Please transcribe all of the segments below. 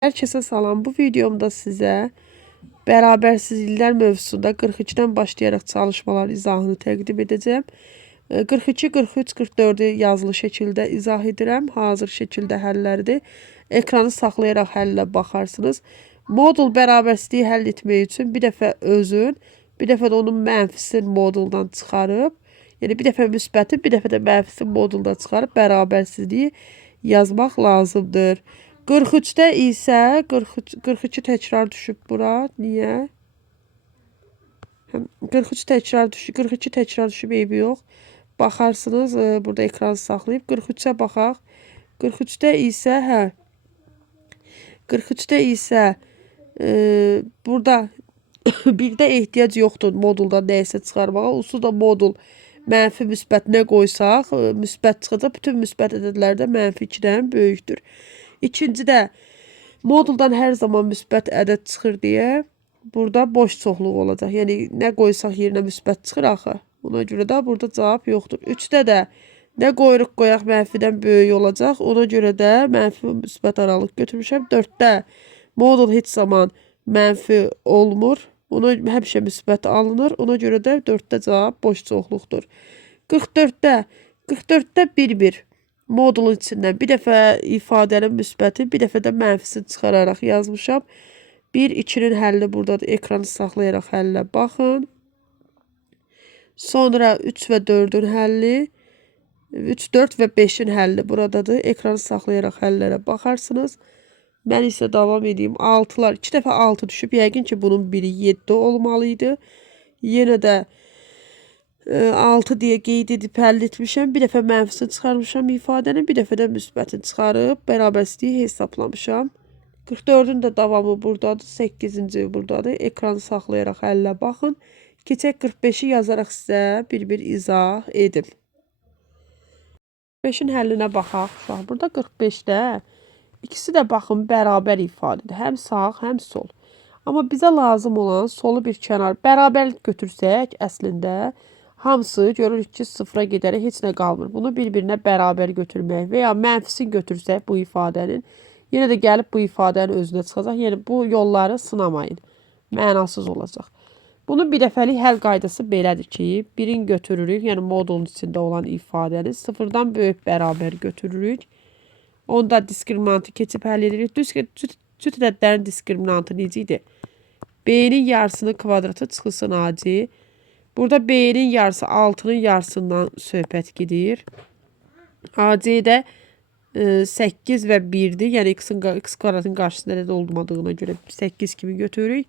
Herkese salam. Bu videomda sizə bərabərsizliklər mövzusunda 42-dən başlayaraq çalışmalar izahını təqdim edəcəm. 42, 43, 44-ü yazılı şəkildə izah edirəm. Hazır şəkildə həllərdir. Ekranı saxlayaraq həllə baxarsınız. Modul bərabərsizliyi həll etmək üçün bir dəfə özün, bir dəfə də onun mənfisini moduldan çıxarıb, yəni bir dəfə müsbəti, bir dəfə də mənfisini moduldan çıxarıb bərabərsizliyi yazmaq lazımdır. 43'də isə 42 təkrar düşüb bura. Niyə? 43 təkrar düşüb, 42 təkrar düşüb, eybi yox. Baxarsınız, burada ekranı saxlayıb 43-ə baxaq. 43-də isə 43-də isə burada bir də ehtiyac yoxdur moduldan nəyisə çıxarmağa. Usul da modul mənfi müsbətinə qoysaq, müsbət çıxacaq. Bütün müsbət ədədlər də mənfi 2-dən böyükdür. İkincidə moduldan hər zaman müsbət ədəd çıxır deyə burada boş çoxluq olacaq. Yəni nə qoysaq yerinə müsbət çıxır axı. Ona görə də burada cavab yoxdur. 3-də də nə qoyuruq qoyaq mənfidən böyük olacaq. Ona görə də mənfi müsbət aralıq götürmüşəm. 4-də modul heç zaman mənfi olmur. Ona həmişə müsbət alınır. Ona görə də 4-də cavab boş çoxluqdur. 44-də 1-1. Modulun içindən bir dəfə ifadənin müsbəti, bir dəfə də mənfisini çıxararaq yazmışam. 1, 2-nin həlli buradadır. Ekranı saxlayaraq həllə baxın. Sonra 3 və 4-ün həlli, 3, 4 və 5-in həlli buradadır. Ekranı saxlayaraq həllərə baxarsınız. Mən isə davam edeyim. 6'lar, 2 dəfə 6 düşüb. Yəqin ki, bunun biri 7 olmalıydı. Yenə də 6 deyə qeyd edib həll etmişəm. Bir dəfə mənfisini çıxarmışam ifadənin, bir dəfə də müsbətini çıxarıb bərabərsizliyi hesaplamışam. 44-ün də davamı buradadır, 8-ci buradadır. Ekranı saxlayaraq həllə baxın. Keçək 45-i yazaraq sizə bir-bir izah edim. 45-in həllinə baxaq. Burada 45-də ikisi də baxın bərabər ifadədir. Həm sağ, həm sol. Amma bizə lazım olan solu bir kənar bərabərlik götürsək, əslində hamısı görürük ki, sıfıra gedərək heç nə qalmır. Bunu bir-birinə bərabər götürmək və ya mənfisini götürsək bu ifadənin, yenə də gəlib bu ifadənin özünə çıxacaq. Yəni, bu yolları sınamayın. Mənasız olacaq. Bunun bir dəfəlik həll qaydası belədir ki, birini götürürük, yəni modulun içində olan ifadəni sıfırdan böyük bərabər götürürük. Onda diskriminantı keçib həll edirik. Cüt ədədlərin diskriminantı necə idi? B-nin yarısının kvadratı çıxılsın AC. Burada B-nin yarısı 6'nın yarısından söhbət gedir. AC-də 8 və 1'dir. Yəni x kvadratın qarşısında ədəd olmadığına görə 8 kimi götürürük.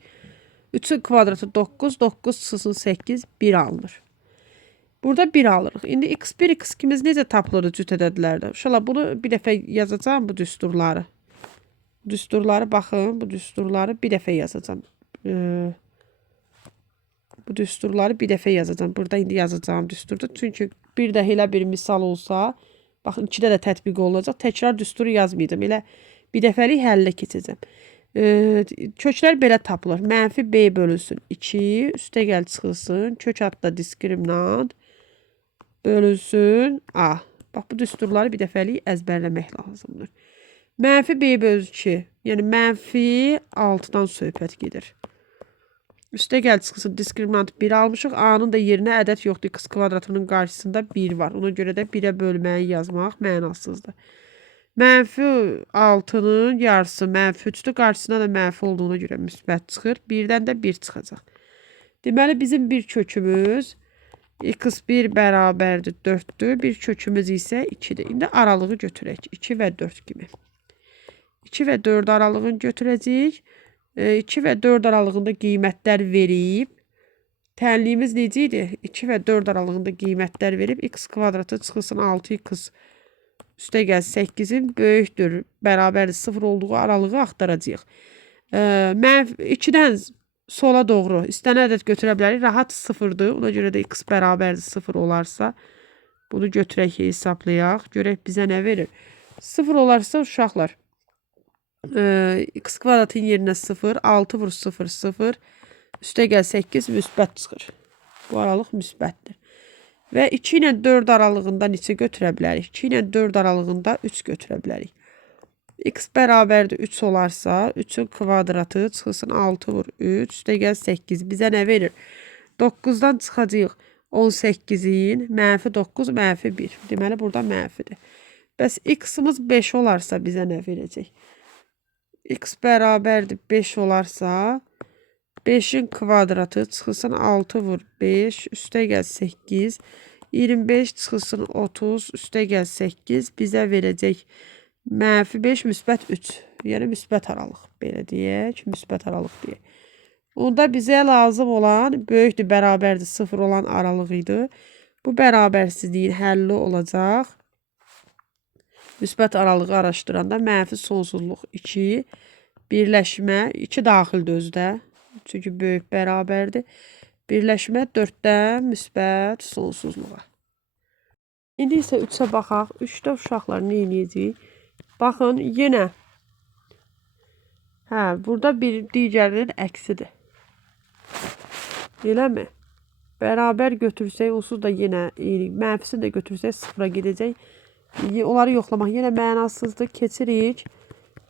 3'ün kvadratı 9, 9 çıxılsın 8, 1 alınır. Burada 1 alırıq. İndi x1, x2'miz necə tapılır cüt ədədlərdə? Uşaqlar, bunu bir dəfə yazacağım bu düsturları. Düsturları baxın, bu düsturları bir dəfə yazacağım. Bu düsturları bir dəfə yazacağım. Burada indi yazacağım düsturda. Çünki bir də elə bir misal olsa, baxın 2-də də tətbiq olunacaq. Təkrar düsturu yazmayacağım. Elə bir dəfəlik həllə keçəcəm. Köklər belə tapılır. Mənfi B bölünsün 2, üstə gəl çıxılsın. Kök adda diskriminant bölünsün A. Bax, bu düsturları bir dəfəlik əzbərləmək lazımdır. Mənfi B bölü 2. Yəni, mənfi 6-dan söhbət gedir. Üstə gəl çıxılsın diskriminant 1 almışıq. A-nın da yerinə ədəd yoxdur. X kvadratının qarşısında 1 var. Ona görə də 1'ə bölməyi yazmaq mənasızdır. Mənfi 6'nın yarısı mənfi 3'dür. Qarşısına da mənfi olduğuna görə müsbət çıxır. 1'dən də 1 çıxacaq. Deməli, bizim bir kökümüz x1 bərabərdir 4'dür. Bir kökümüz isə 2'dir. İndi aralığı götürək. 2 və 4 kimi. 2 və 4 aralığını götürəcəyik. 2 və 4 aralığında qiymətlər verib. Tənliyimiz necə idi? 2 və 4 aralığında qiymətlər verib. X kvadratı çıxılsın 6x üstə gəl 8'in böyükdür. Bərabərdir 0 olduğu aralığı axtaracağıq. 2'dən sola doğru istənilən ədəd götürə bilərik. Rahat 0'dır. Ona görə də x bərabərdir 0 olarsa bunu götürək, hesablayaq. Görək bizə nə verir. 0 olarsa uşaqlar. X kvadratın yerinə 0, 6 vur 0, 0. Üstə gəl 8 müsbət çıxır. Bu aralıq müsbətdir. Və 2 ilə 4 aralığında neçə götürə bilərik? 2 ilə 4 aralığında 3 götürə bilərik. X bərabərdir 3 olarsa 3'ün kvadratı çıxılsın 6 vur 3 üstə gəl 8 bizə nə verir? 9'dan çıxacağıq 18'in mənfi 9 mənfi 1. Deməli burada mənfidir. Bəs x'imiz 5 olarsa bizə nə verəcək? X bərabərdir 5 olarsa 5'in kvadratı çıxılsın 6 vur 5 üstə gəl 8 25 çıxılsın 30 üstə gəl 8 bizə verəcək mənfi 5 müsbət 3. Yəni müsbət aralıq. Belə deyək, müsbət aralıq deyək. Onda bizə lazım olan böyükdür, bərabərdir 0 olan aralıq idi. Bu bərabərsizliyin həlli olacaq. Müsbət aralığı araşdıranda mənfi sonsuzluq 2, birləşmə 2 daxildir özdə. Çünki böyük bərabərdir. Birləşmə 4-dən müsbət sonsuzluğa. İndi isə 3'ə baxaq. 3'də uşaqlar nə edəcək? Baxın, yenə. Burada bir digərinin əksidir. Eləmi? Bərabər götürsək, onsuz da yenə mənfisini də götürsək 0'a gedəcək. Onları yoxlamaq yenə mənasızdır. Keçirik.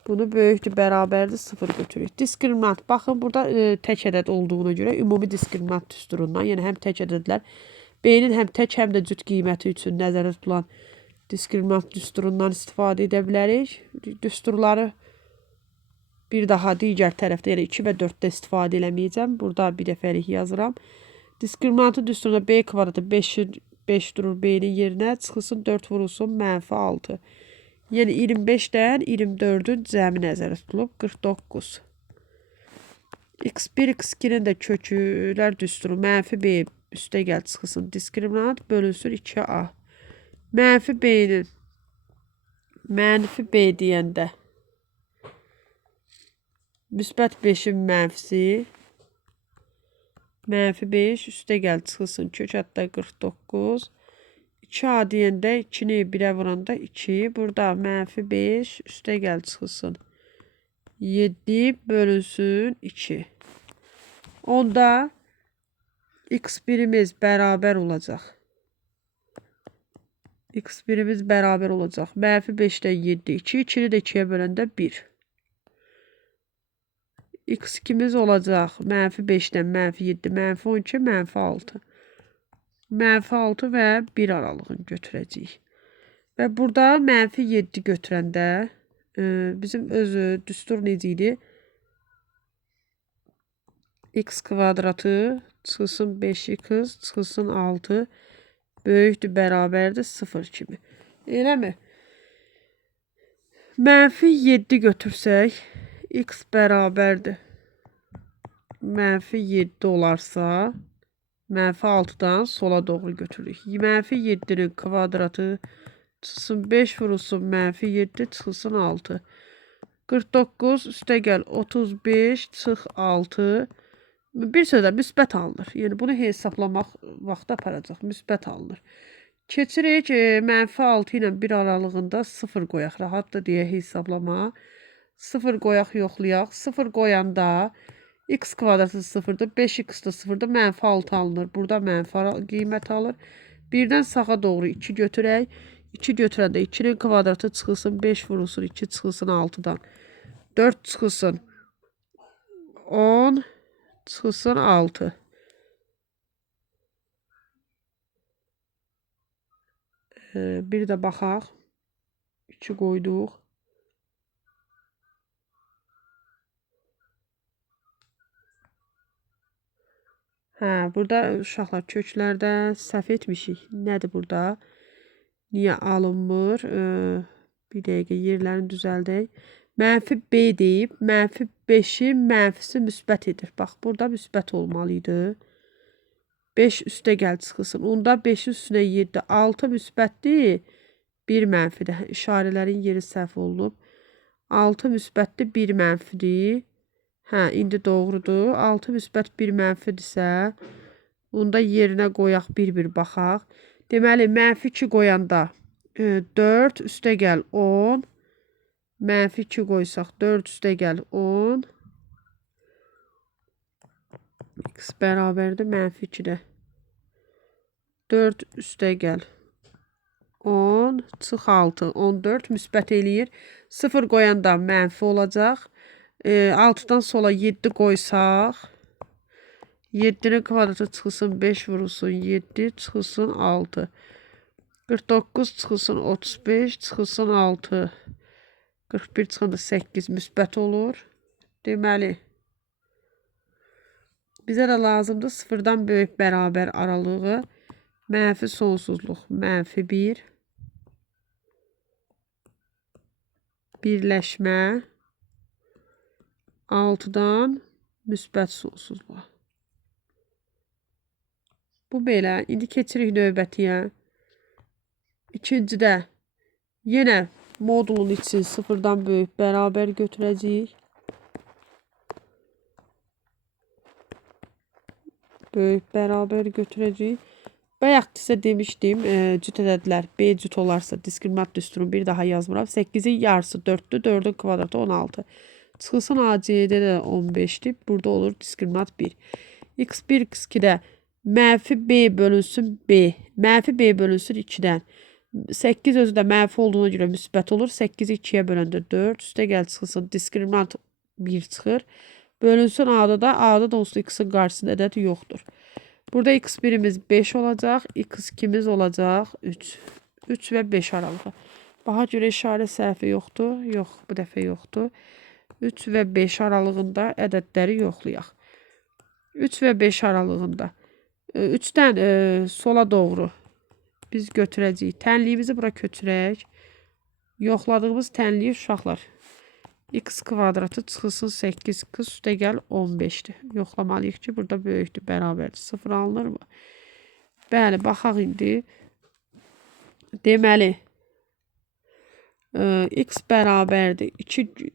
Bunu böyükdür, bərabərdir 0 götürürük. Diskriminant. Baxın, burada tək ədəd olduğuna görə ümumi diskriminant düsturundan, yəni həm tək ədədlər, B-nin həm tək, həm də cüt qiyməti üçün nəzərdə tutulan diskriminant düsturundan istifadə edə bilərik. Düsturları bir daha digər tərəfdə, yəni 2 və 4'də istifadə eləməyəcəm. Burada bir dəfəlik yazıram. Diskriminantı düsturunda B kvadratı 5 durur B-nin yerinə. Çıxılsın 4 vurulsun mənfi 6. Yəni 25'dən 24'ün cəmi nəzərdə tutulub 49. X1, X2'nin də kökülər düsturu mənfi B üstə gəl çıxılsın diskriminant bölünsün 2A. Mənfi B-nin mənfi B deyəndə müsbət 5'in mənfisi mənfi 5 üstə gəl çıxılsın kök hətta 49. 2A deyəndə 2'ni 1'ə vuranda 2. Burada mənfi 5 üstə gəl çıxılsın 7 bölünsün 2. Onda x1'imiz bərabər olacaq. X1'imiz bərabər olacaq. Mənfi 5'dən 7, 2. 2'ni də 2'yə böləndə 1. X2'miz olacaq. Mənfi 5'dən mənfi 7, mənfi 12, mənfi 6. Mənfi 6 və 1 aralığını götürəcəyik. Və burada mənfi 7 götürəndə bizim özü düstur necə idi? X kvadratı çıxılsın 5x çıxılsın 6 böyükdür, bərabərdir 0 kimi. Eləmi? Mənfi 7 götürsək, x bərabərdir. Mənfi 7 olarsa, mənfi 6'dan sola doğru götürürük. Mənfi 7'nin kvadratı çıxılsın 5 vurulsun mənfi 7 çıxılsın 6. 49 üstə gəl 35 çıx 6. Bir sözlə müsbət alınır. Yəni bunu hesablamaq vaxtı aparacaq. Müsbət alınır. Keçirik mənfi 6 ilə 1 aralığında 0 qoyaq. Rahat da deyə hesablama. 0 qoyaq, yoxlayaq. 0 qoyanda x kvadratı 0'dır. 5x da 0'dır. Mənfi 6 alınır. Burada mənfi qiymət alır. 1'dən sağa doğru 2 götürək. 2 götürəndə 2'nin kvadratı çıxılsın 5 vurulsun 2 çıxılsın 6'dan. 4 çıxılsın 10 çıxılsın 6. Bir də baxaq. 2 qoyduq. Burada uşaqlar köklərdə səhv etmişik. Nədir burada? Niyə alınmır? Bir dəqiqə yerlərini düzəldək. Mənfi B deyib, mənfi 5'in mənfisi müsbət edir. Bax, burada müsbət olmalıydı. 5 üstə gəl çıxılsın. Onda 5'in üstünə 7, 6 müsbətdir. 1 mənfidir. İşarələrin yeri səhv olunub. 6 müsbətdir, 1 mənfidir. İndi doğrudur. 6 müsbət 1 mənfidirsə, onda yerinə qoyaq, bir-bir baxaq. Deməli, mənfi 2 qoyanda 4 üstə gəl 10. Mənfi 2 qoysaq 4 üstə gəl 10. X bərabərdir mənfi 2-də. 4 üstə gəl 10 çıx 6, 14 müsbət eləyir. 0 qoyanda mənfi olacaq. 6-dan sola 7 qoysaq, 7'nin kvadratı çıxılsın 5 vurulsun 7 çıxılsın 6. 49 çıxılsın 35 çıxılsın 6. 41 çıxanda 8 müsbət olur. Deməli, bizə də lazımdır sıfırdan böyük bərabər aralığı. Mənfi sonsuzluq, mənfi 1. Birləşmə 6'dan müsbət sonsuzluğa. Bu belə. İndi keçirik növbətiyə. İkincidə yenə modulun için sıfırdan böyük bərabər götürəcəyik. Böyük bərabər götürəcəyik. Bayaq sizə demişdim, cüt ədədlər B cüt olarsa diskriminant düsturunu bir daha yazmıram. 8'in yarısı 4'dür. 4'ün kvadratı 16. Çıxılsın AC'də də 15'dir. Burada olur diskriminant 1. X1, X2'də mənfi B bölünsün B. Mənfi B bölünsün 2'dən. 8 özü də mənfi olduğuna görə müsbət olur. 8'i 2'yə böləndə 4. Üstə gəl çıxılsın diskriminant 1 çıxır. Bölünsün A'da da. A'da da olsun X'in qarşısında ədəd yoxdur. Burada X1'imiz 5 olacaq. X2'miz olacaq 3. 3 və 5 aralığı. Baha görə işarə səhvi yoxdur. Yox, bu dəfə yoxdur. 3 və 5 aralığında ədədləri yoxlayaq. 3 və 5 aralığında. 3'dən sola doğru biz götürəcəyik. Tənliyimizi bura köçürək. Yoxladığımız tənliyi uşaqlar. X kvadratı çıxılsın 8 kız üstə gəl 15'dir. Yoxlamalıyıq ki, burada böyükdür, bərabərdir. 0 alınır mı? Bəli, baxaq indi. Deməli, X bərabərdir.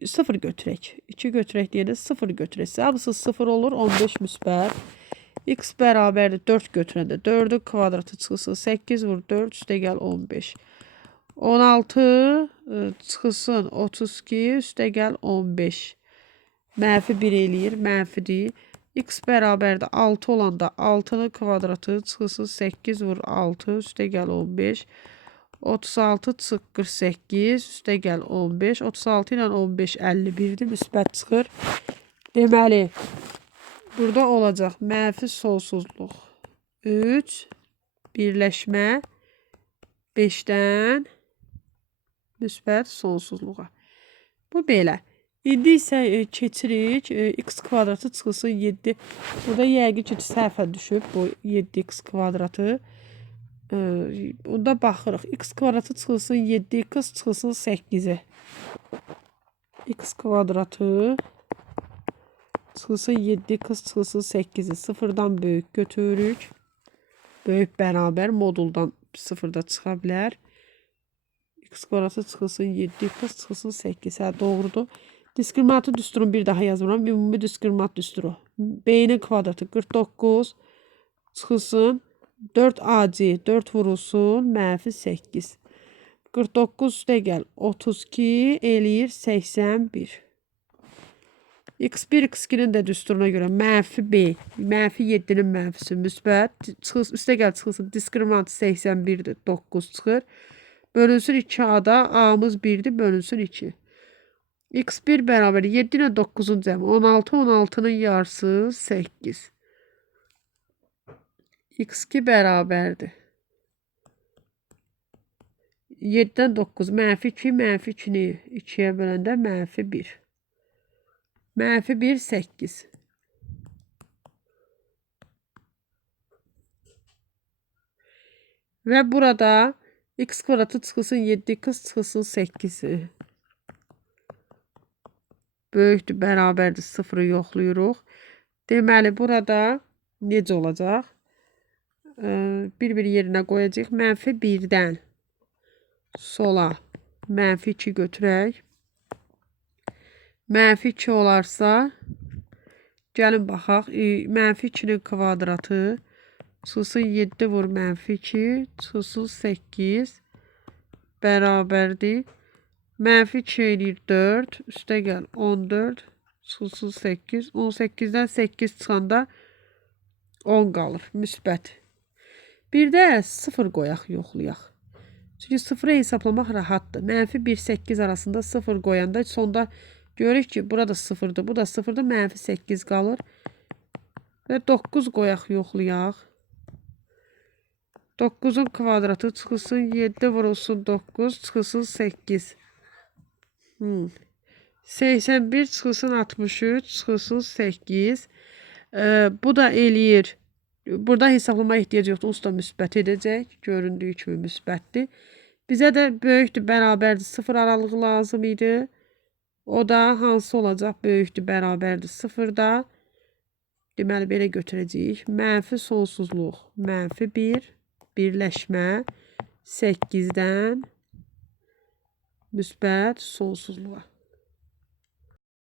0 götürək. 2 götürək deyə də 0 götürək. Hamısı 0 olur, 15 müsbət. X bərabərdir 4 götürəndə. 4'ün kvadratı çıxılsın 8 vur 4 üstə gəl 15. 16 çıxılsın 32 üstə gəl 15. Mənfi 1 eləyir, mənfidir. X bərabərdir 6 olanda 6'nın kvadratı çıxılsın 8 vur 6 üstə gəl 15. 36 çıx 48 üstə gəl 15. 36 ilə 15 51'dir, müsbət çıxır. Deməli, burada olacaq mənfi sonsuzluq 3 birləşmə 5'dən müsbət sonsuzluğa. Bu belə. İndi isə keçirik. X kvadratı çıxılsın 7. Burada yəqin ki, səhvə düşüb bu 7x kvadratı. Onda baxırıq. X kvadratı çıxılsın 7x çıxılsın 8'e. X kvadratı çıxılsın 7x çıxılsın 8'e. Sıfırdan böyük götürürük. Böyük bərabər moduldan sıfırda çıxa bilər. X kvadratı çıxılsın 7x çıxılsın 8. Hə, doğrudur. Diskriminantı düsturunu bir daha yazmıram. Ümumi diskriminant düsturu. B'nin kvadratı 49 çıxılsın 4AC 4 vurulsun mənfi 8. 49 üstə gəl 32 eləyir 81. X1, X2'nin də düsturuna görə mənfi B, mənfi 7'nin mənfisi müsbət. Üstə gəl çıxılsın diskriminant 81'dir 9 çıxır. Bölünsün 2A'da A'mız 1'dir, bölünsün 2. X1 bərabər 7 ilə 9'un cəmi 16, 16'nın yarısı 8. X2 bərabərdir 7'dən 9 mənfi 2, mənfi 2'ni 2'yə böləndə mənfi 1. Mənfi 1, 8. Və burada X kvadratı çıxılsın 7x çıxılsın 8. Böyükdür, bərabərdir, 0'ı yoxlayırıq. Deməli, burada necə olacaq? Bir yerinə qoyacaq. Mənfi 1'dən sola mənfi 2 götürək. Mənfi 2 olarsa, gəlin baxaq. Mənfi 2'nin kvadratı çıxılsın 7 vur mənfi 2 çıxılsın 8 bərabərdir. Mənfi 2 eləyir 4 üstə gəl 14 çıxılsın 8. 18'dən 8 çıxanda 10 qalır müsbət. Bir də 0 qoyaq, yoxlayaq. Çünki sıfıra hesablamaq rahatdır. -1, 8 arasında 0 qoyanda sonda görürük ki, burada 0'dır, bu da 0'dır, -8 qalır. Və 9 qoyaq, yoxlayaq. 9'un kvadratı çıxılsın 7 vurulsun 9 çıxılsın 8. 81 çıxılsın 63 çıxılsın 8. Bu da eləyir. Burada hesablama ehtiyac yoxdur. Usta müsbət edəcək. Göründüyü kimi müsbətdir. Bizə də böyükdür, bərabərdir 0 aralığı lazım idi. O da hansı olacaq? Böyükdür, bərabərdir 0-da. Deməli, belə götürəcəyik. Mənfi sonsuzluq. -1 birləşmə 8-dən müsbət sonsuzluğa.